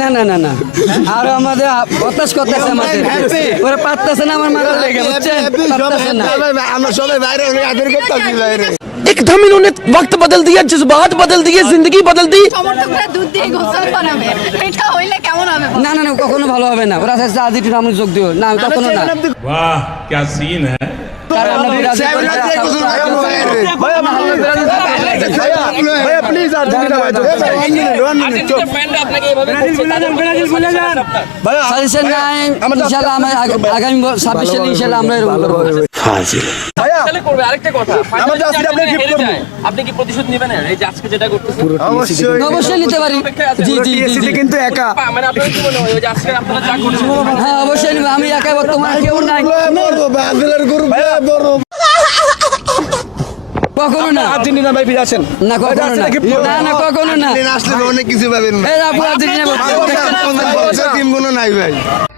না না না না আর আমাদের হতাশ করতেছে আমাদের ওরা পারতেছে না আমার মাথা লেগে বুঝছেন পারতেছে না আমরা সবাই বাইরে আদর করতেছি বাইরে एकदम इन्होंने वक्त बदल दिया जज्बात बदल दिए जिंदगी बदल दी সমর্থকরা দুধ দিয়ে গোসল বানাবে এটা হইলে কেমন হবে না না না কখনো ভালো হবে না ওরা চাইছে আজ একটু আমি যোগ দিও না কখনো না वाह क्या सीन है কারণ আমরা বিরাজি ভাইয়া প্লিজ আর দিন না ভাই সাজেশন নাই ইনশাআল্লাহ আমরা আগামী 26 সালে ইনশাআল্লাহ আমরা এরকম করব फाजिल তাহলে করবে আরেকটা কথা আমরা আজকে আপনি গিফট করব আপনি কি প্রতিশোধ নেবেন এই যে আজকে যেটা করতেছেন অবশ্যই নিতে পারি জি জি জি কিন্তু একা মানে আপনার কি মনে হয় ওই যে আজকে আপনারা যা করছেন হ্যাঁ অবশ্যই নিব আমি একাই বর্তমান কেউ নাই মরবো বাদলের গরু বড় কখনো না আর্জেন্টিনা ভাই ফিরে আসেন না কখনো না না না কখনো না আসলে অনেক কিছু পাবেন এই আপু আর্জেন্টিনা টিম কোনো নাই ভাই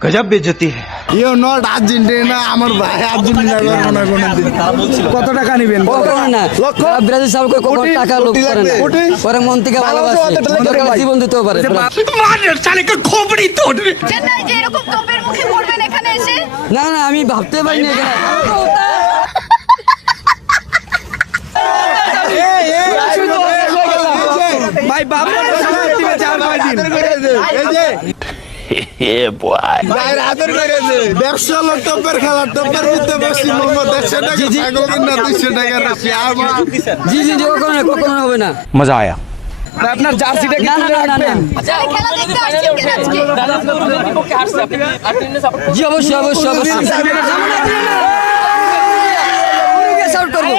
गजब बेइज्जती है ইউ নট আর্জেন্টিনা আমার ভাই আর্জেন্টিনা করবো না কোনোদিন কত টাকা নেবেন কখনো না ব্রাজিল সালকে কত টাকা লোক করে না পরে মন থেকে ভালোবাসে দরকার জীবন দিতেও পারে চেন্নাই যে এরকম তোপের মুখে পড়বেন এখানে এসে না না আমি ভাবতে পারিনি এখানে ভাই বাপ চার পাঁচ দিন এই যে ভাইয়ের আদর করেছে 150 লোক টপের খেলা টপের মধ্যে বসছি মোহাম্মদ 100 টাকা ছাগল কিনা 200 টাকা রাখছি আমার জি জি জি কখনো হবে না मजा आया আপনার জার্সিটা কি না না না না খেলা দেখতে আসছেন কিনা আজকে দাদা আপনার বিপক্ষে আসছে আপনি আর্জেন্টিনা সাপোর্ট জি অবশ্যই অবশ্যই অবশ্যই সাউট করব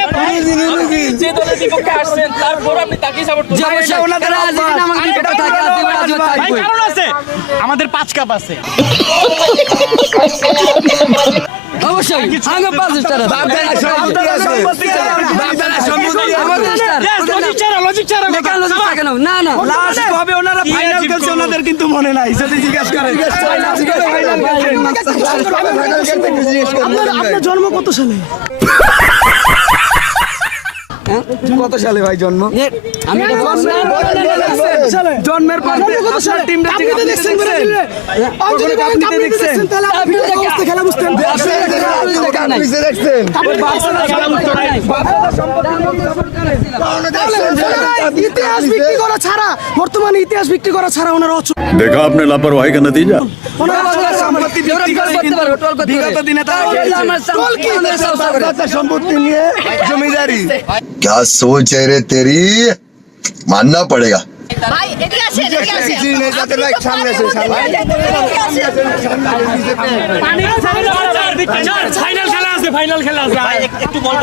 যে দলের বিপক্ষে আসছেন তারপর আপনি তাকেই সাপোর্ট জি করবেন অবশ্যই ওনাদের আর্জেন্টিনা আমার বিপক্ষে থাকে আজ থাকবে আমাদের 5 কাপ আছে অবশ্যই আগে 5 স্টার আছে আমাদের স্টার লজিক ছাড়া কেন না না লাস্ট কবে ওনারা ফাইনাল খেলছে ওনাদের কিন্তু মনে নাই যদি জিজ্ঞাসা করেন আপনার জন্ম কত সালে কত সালে ভাই জন্ম আমি জন্মের পর কত সালে টিমটা আপনি তো দেখছেন আপনি দেখছেন তাহলে আপনি অবস্থা খেলা বুঝতেন দেখছেন ইতিহাস বিক্রি করা ছাড়া বর্তমানে ইতিহাস বিক্রি করা ছাড়া ওনারা देखा आपने लापरवाही का नतीजा বিগত দিনে তারা সম্পত্তি নিয়ে জমিদারি क्या सोच है रे तेरी मानना पड़ेगा ভাই এদিকে আসেন এদিকে আসেন সামনে এসে ফাইনাল খেলা আছে একটু বল